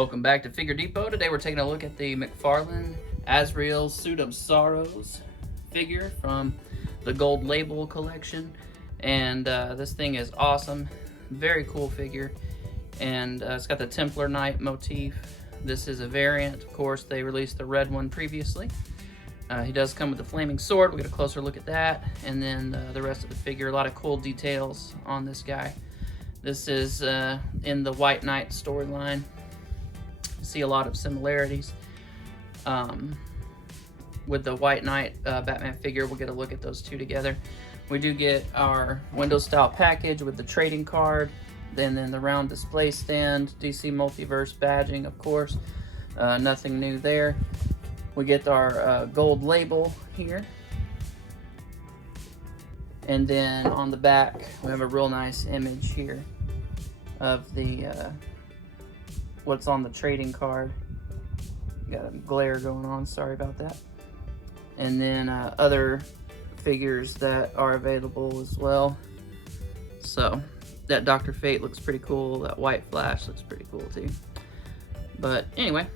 Welcome back to Figure Depot. Today we're taking a look at the McFarlane Azrael Suit of Sorrows figure from the Gold Label collection. And this thing is awesome. Very cool figure. And it's got the Templar Knight motif. This is a variant. Of course, they released the red one previously. He does come with the flaming sword. We'll get a closer look at that. And then the rest of the figure. A lot of cool details on this guy. This is in the White Knight storyline. See a lot of similarities with the White Knight Batman figure. We'll get a look at those two together. We do get our window style package with the trading card, then the round display stand, DC Multiverse badging, of course. Nothing new there. We get our gold label here. And then on the back, we have a real nice image here of the what's on the trading card. Got a glare going on, sorry about that. And then other figures that are available as well. So that Dr. Fate looks pretty cool. That White Flash looks pretty cool too. But anyway.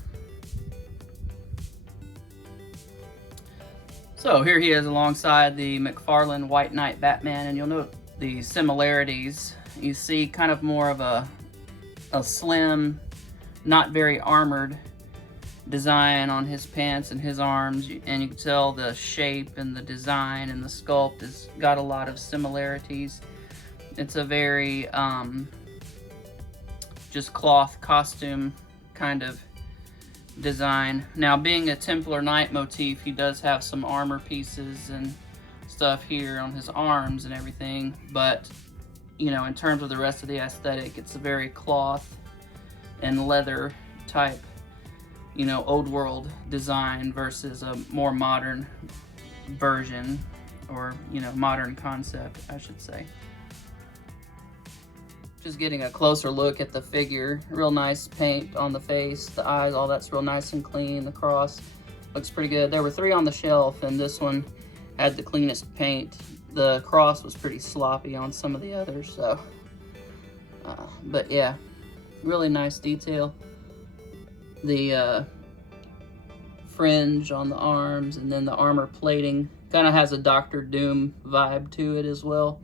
So here he is alongside the McFarlane White Knight Batman, and you'll note the similarities. You see kind of more of a slim, not very armored design on his pants and his arms, and you can tell the shape and the design and the sculpt has got a lot of similarities. It's a very just cloth costume kind of design. Now, being a Templar Knight motif, he does have some armor pieces and stuff here on his arms and everything, but you know, in terms of the rest of the aesthetic, it's a very cloth and leather type, you know, old world design versus a more modern version, or you know, modern concept, I should say. Just getting a closer look at the figure. Real nice paint on the face, the eyes, all that's real nice and clean. The cross looks pretty good. There were 3 on the shelf, and this one had the cleanest paint. The cross was pretty sloppy on some of the others, so. But yeah, really nice detail. The fringe on the arms, and then the armor plating kind of has a Dr. Doom vibe to it as well.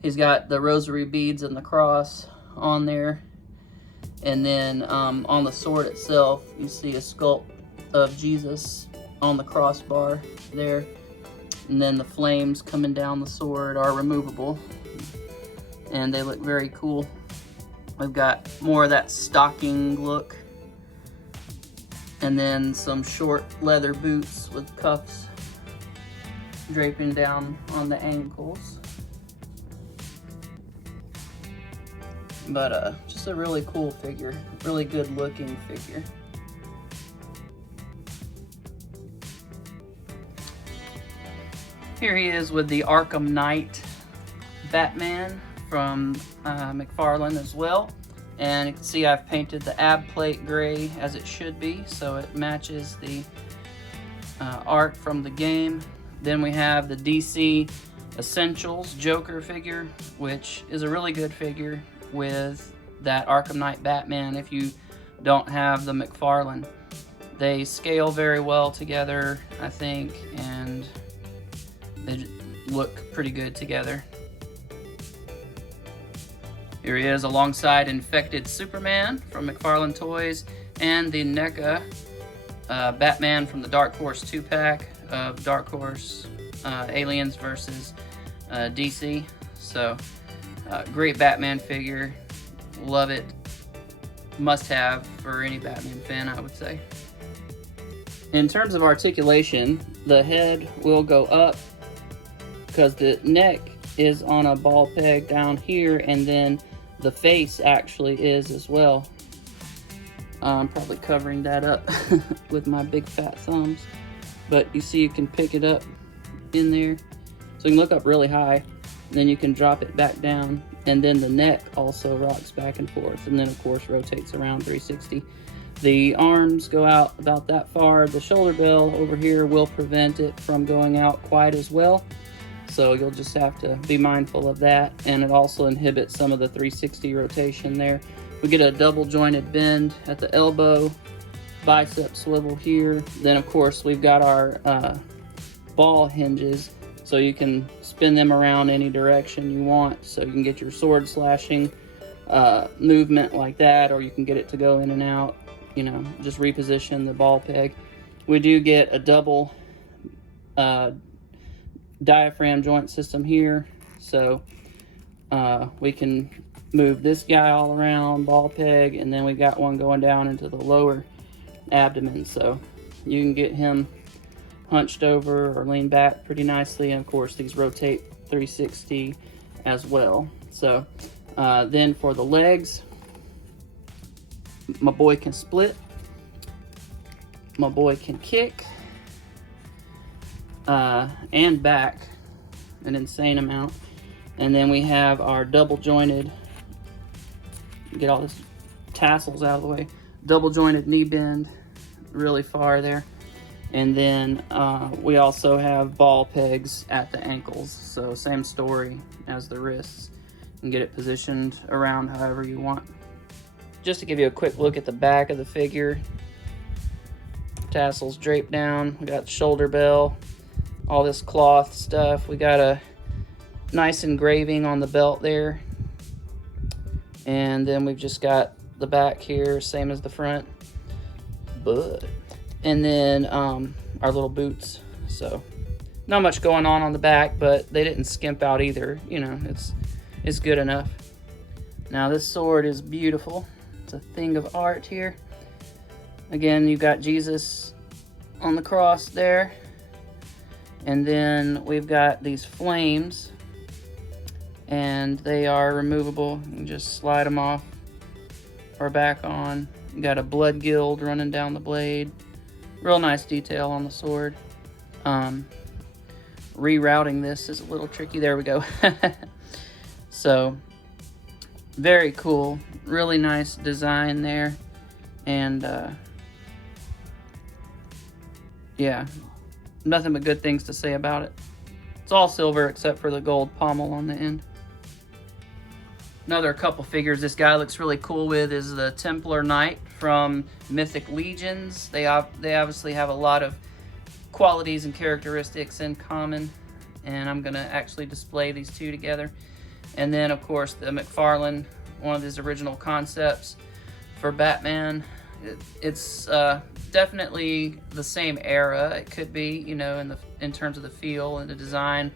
He's got the rosary beads and the cross on there. And then on the sword itself, you see a sculpt of Jesus on the crossbar there. And then the flames coming down the sword are removable. And they look very cool. We've got more of that stocking look. And then some short leather boots with cuffs draping down on the ankles. But just a really cool figure, really good looking figure. Here he is with the Arkham Knight Batman from McFarlane as well. And you can see I've painted the ab plate gray as it should be, so it matches the art from the game. Then we have the DC Essentials Joker figure, which is a really good figure with that Arkham Knight Batman if you don't have the McFarlane. They scale very well together, I think, and they look pretty good together. Here he is alongside Infected Superman from McFarlane Toys, and the NECA Batman from the Dark Horse 2-pack of Dark Horse Aliens versus DC. So great Batman figure, love it, must have for any Batman fan, I would say. In terms of articulation, the head will go up because the neck is on a ball peg down here, and then the face actually is as well. I'm probably covering that up with my big fat thumbs, but you see you can pick it up in there, so you can look up really high. Then you can drop it back down, and then the neck also rocks back and forth, and then of course rotates around 360. The arms go out about that far. The shoulder bell over here will prevent it from going out quite as well. So you'll just have to be mindful of that. And it also inhibits some of the 360 rotation there. We get a double jointed bend at the elbow, bicep swivel here. Then of course we've got our ball hinges, so you can spin them around any direction you want, so you can get your sword slashing movement like that, or you can get it to go in and out, you know, just reposition the ball peg. We do get a double diaphragm joint system here, so we can move this guy all around, ball peg, and then we got one going down into the lower abdomen, so you can get him hunched over or lean back pretty nicely. And of course these rotate 360 as well. So then for the legs, my boy can split, my boy can kick, and back an insane amount. And then we have our double jointed, get all this tassels out of the way, double jointed knee bend really far there. And then we also have ball pegs at the ankles, so same story as the wrists. You can get it positioned around however you want. Just to give you a quick look at the back of the figure, tassels draped down, we got the shoulder bell, all this cloth stuff. We got a nice engraving on the belt there, and then we've just got the back here, same as the front, and then our little boots. So not much going on the back, but they didn't skimp out either. You know, it's good enough. Now this sword is beautiful. It's a thing of art here. Again, you've got Jesus on the cross there, and then we've got these flames, and they are removable. You can just slide them off or back on. You got a blood guild running down the blade. Real nice detail on the sword. Rerouting this is a little tricky. There we go. So very cool, really nice design there. And yeah, nothing but good things to say about it. It's all silver except for the gold pommel on the end. Another couple figures this guy looks really cool with is the Templar Knight from Mythic Legions. They obviously have a lot of qualities and characteristics in common, and I'm gonna actually display these two together. And then of course the McFarlane, one of his original concepts for Batman. It's definitely the same era. It could be, you know, in terms of the feel and the design.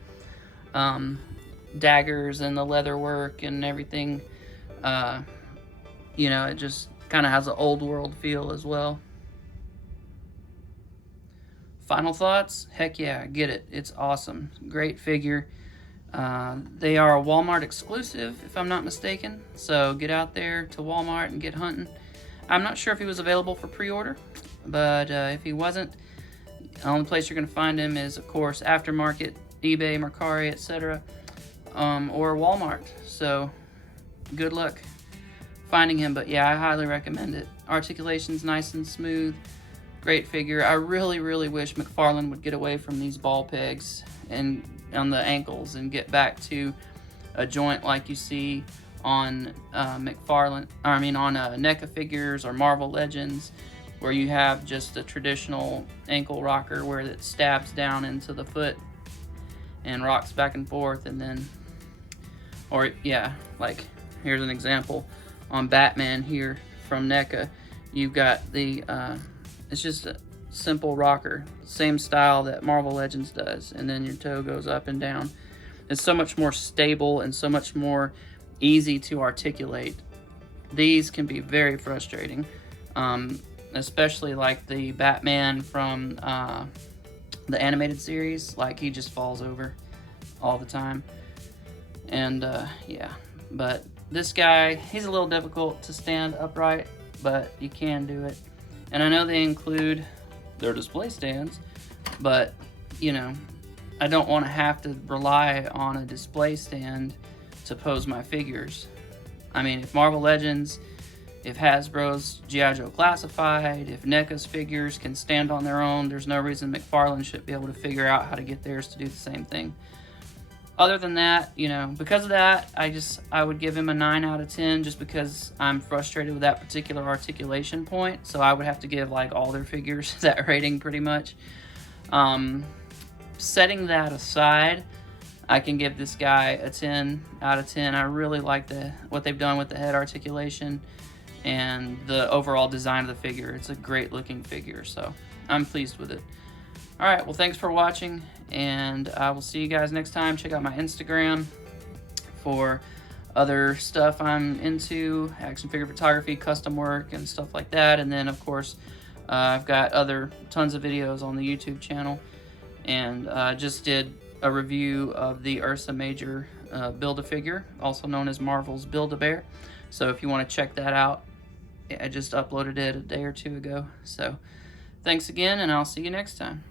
Daggers and the leather work and everything, you know, it just kind of has an old world feel as well. Final thoughts? Heck yeah, get it. It's awesome. Great figure. They are a Walmart exclusive, if I'm not mistaken, so get out there to Walmart and get hunting. I'm not sure if he was available for pre-order, but if he wasn't, the only place you're going to find him is, of course, aftermarket, eBay, Mercari, etc., or Walmart. So good luck finding him, but yeah, I highly recommend it. Articulation's nice and smooth. Great figure. I really wish McFarlane would get away from these ball pegs and on the ankles and get back to a joint like you see on NECA figures or Marvel Legends, where you have just a traditional ankle rocker where it stabs down into the foot and rocks back and forth. And then, or yeah, like here's an example on Batman here from NECA. You've got the it's just a simple rocker, same style that Marvel Legends does, and then your toe goes up and down. It's so much more stable and so much more easy to articulate. These can be very frustrating, especially like the Batman from the animated series. Like, he just falls over all the time. And yeah, but this guy, he's a little difficult to stand upright, but you can do it. And I know they include their display stands, but you know, I don't want to have to rely on a display stand to pose my figures. I mean, if Marvel Legends, if Hasbro's G.I. Joe Classified, if NECA's figures can stand on their own, there's no reason McFarlane should be able to figure out how to get theirs to do the same thing. other than that, you know, because of that, I would give him a 9 out of 10 just because I'm frustrated with that particular articulation point. So I would have to give like all their figures that rating pretty much. Setting that aside, I can give this guy a 10 out of 10. I really like what they've done with the head articulation and the overall design of the figure. It's a great looking figure, so I'm pleased with it. All right, well, thanks for watching, and I will see you guys next time. Check out my Instagram for other stuff I'm into, action figure photography, custom work, and stuff like that. And then, of course, I've got tons of videos on the YouTube channel, and just did a review of the Ursa Major Build-A-Figure, also known as Marvel's Build-A-Bear. So if you want to check that out, I just uploaded it a day or two ago. So thanks again, and I'll see you next time.